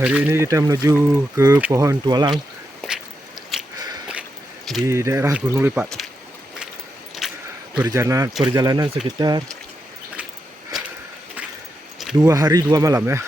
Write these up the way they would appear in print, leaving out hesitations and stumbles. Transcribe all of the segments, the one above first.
Hari ini kita menuju ke Pohon Tualang di daerah Gunung Lipat. Perjalanan sekitar 2 hari 2 malam ya.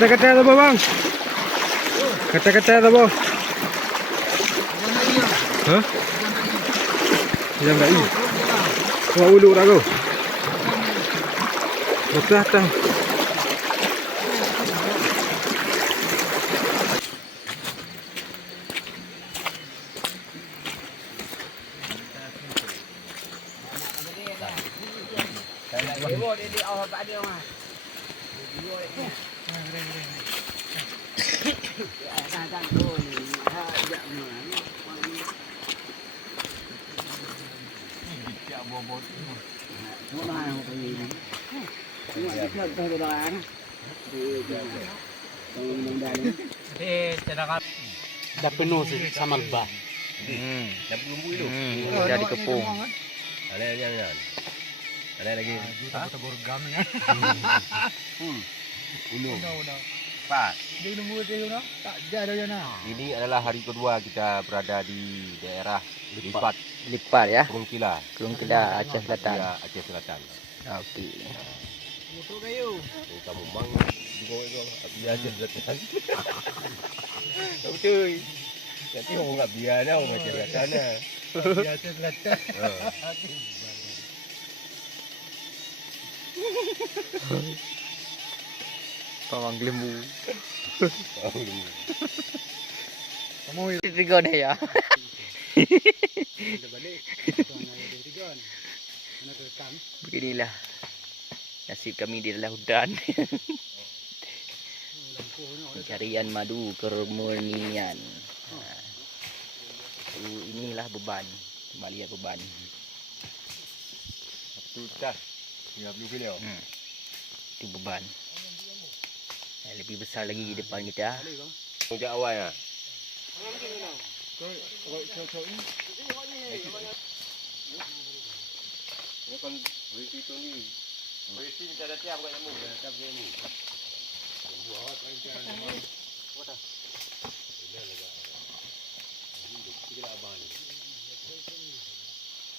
Kata-kata apa bang? Kata-kata apa? Hah? Yang tak ini? Wah ulu ragu. Betul datang. Dah penuh sama lebah. Dah bumbu itu. Dah dikepung. Ada jangan. Ada lagi. Pas. Ini adalah hari kedua kita berada di daerah Lipat, Lipat ya. Kurungkila, Aceh Selatan. Aceh Selatan. Okey. Kamu bang di bawah itu biar Aceh Selatan. Betul. Nanti orang nggak biar dah orang Aceh Selatan dah. Aceh Selatan. Pawang lembu. Kamu tiga dah ya. Beginilah nasib kami di dalam hutan. Pencarian madu kemurnian. Inilah beban. Kembali beban. Itu dah 30 kilo. Itu beban. Lebih besar lagi di depan kita. Sejak awal ya. Bukan berisi itu ni. Berisi kita ada tiap bukan nyamuk, tiap ni. Buat macam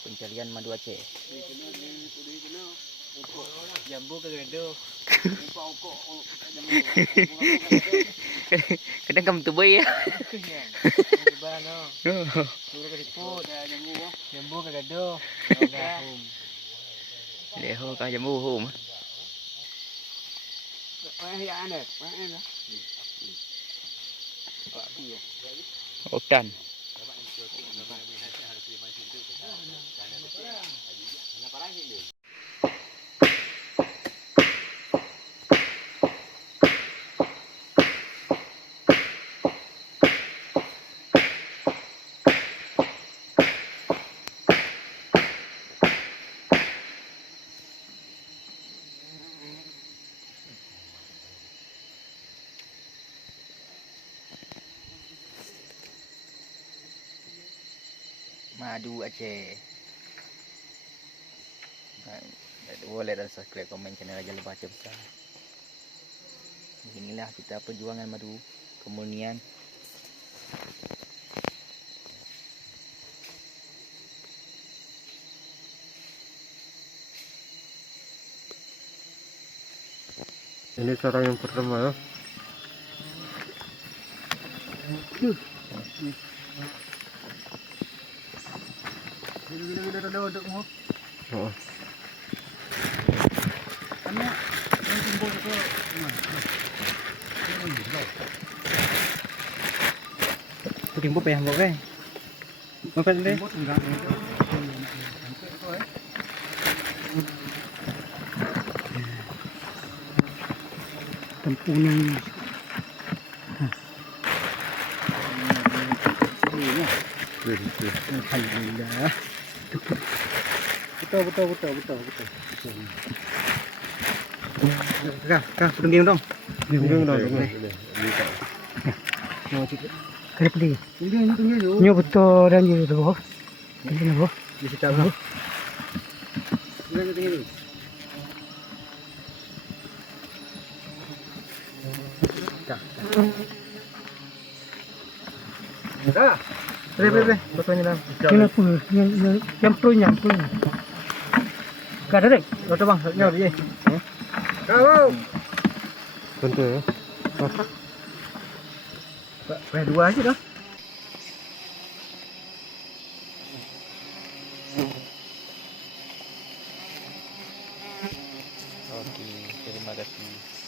Pencarian madu Aceh. Jambu ke gaduh. Kadang kamu tu boy ya. Jambu ke gaduh. Leho kah jambu hum. Hutan. Madu Aceh. Boleh dan subscribe, komen channel Raja Lebah Aceh Besar. Inilah kita perjuangan madu kemurnian. Ini sarang yang pertama ya. Oh. Timbuk pa yang boleh. Makan deh. Tempungan. Alhamdulillah. Betul. Kak, tungging dong. Tungging dong. Mau cik. Kaya pili. Tungging yo. Nyo betul dan nyo tu boh. Ini boh. Di situ bro. Tungging. Kak. Kak. Boleh. Fotonya dah. Ini pun yang punya. Kada dek. Foto bang, nyaw dia. Kau. Tentu ya. Pak, dua aja dah. Oke, terima kasih.